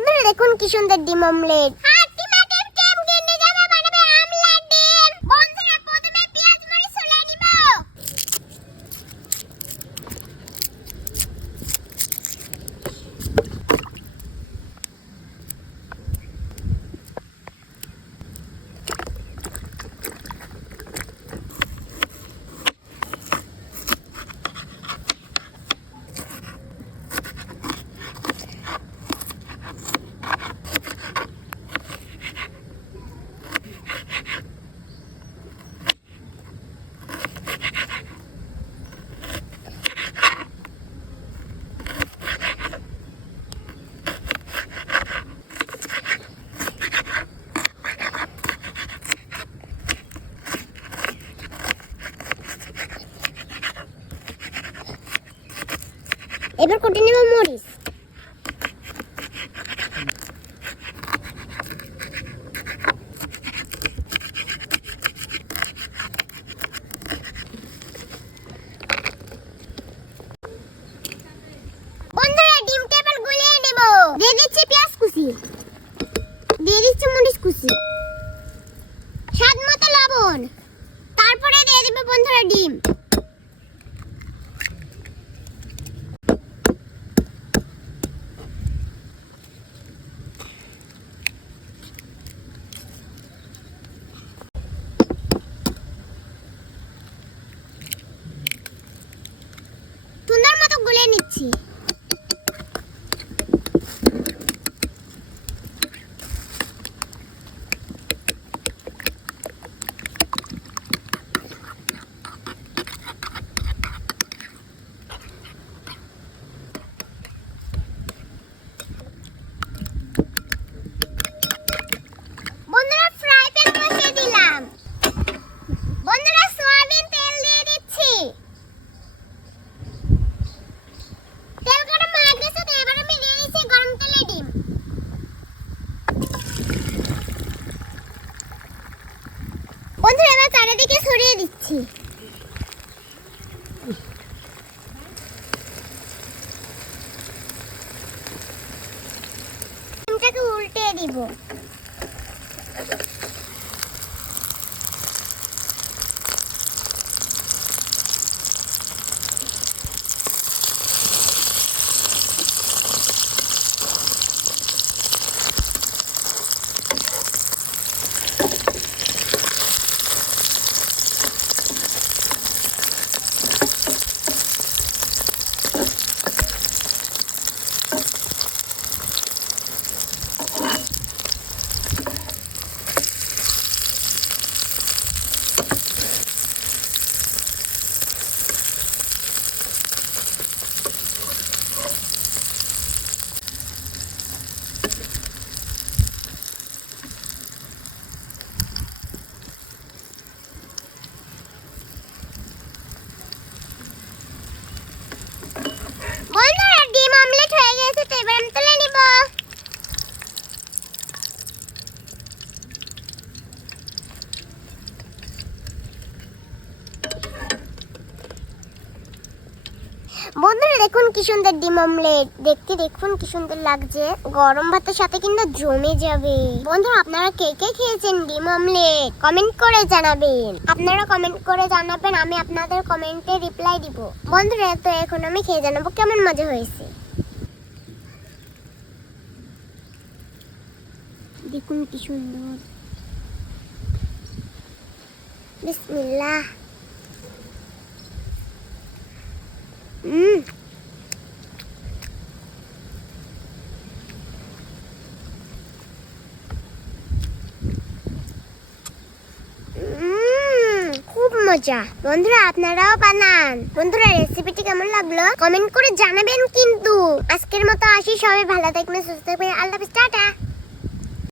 বন্ধুরা দেখুন কি সুন্দর ডিম অমলেট। টিমাটিম কেম কিনে যাবে বানাবে আমলেট ডিম। বন্ধুরা প্রথমে পেঁয়াজ মরিচ ছুলে নিব। এবার কুটে নেব মরিচ। বন্ধুরা ডিমটা এবার গুলিয়ে নেব। দিয়ে দিচ্ছি পেঁয়াজ কুচি, দিয়ে দিচ্ছি মরিচ কুচি, স্বাদ মতো লবণ, তারপরে দিয়ে দেব বন্ধুরা ডিম। সুন্দর মতো গুলিয়ে নিচ্ছি। বন্ধুরা ফ্রাই প্যান বসিয়ে দিলাম। বন্ধুরা সয়াবিন তেল দিয়ে দিচ্ছি। তেল গরম হয়ে গেছে, তো এবার আমি দিয়ে দিচ্ছি গরম তেলে ডিম। বন্ধুরা এবার চারিদিকে ছড়িয়ে দিচ্ছি। ডিমটাকে উল্টে দিব। বন্ধুরা ডিম অমলেট হয়ে গেছে, তো এবার আমি তুলে নিব। বন্ধুরা দেখুন কি সুন্দর ডিম অমলেট, দেখতে দেখুন কি সুন্দর লাগছে। গরম ভাতের সাথে কিন্তু জমে যাবে। বন্ধুরা আপনারা কে কে খেয়েছেন ডিম অমলেট কমেন্ট করে জানাবেন। আপনারা কমেন্ট করে জানাবেন, আমি আপনাদের কমেন্টে রিপ্লাই দিব। বন্ধুরা তো এখন আমি খেয়ে জানাবো কেমন মজা হয়েছে। দেখুন কি সুন্দর। বিসমিল্লাহ। খুব মজা। বন্ধুরা আপনারাও বানান। বন্ধুরা রেসিপিটি কেমন লাগলো কমেন্ট করে জানাবেন কিন্তু। আজকের মতো আসি, সবাই ভালো থাকবেন, সুস্থ থাকবেন। আল্লাহ হাফেজ, টাটা।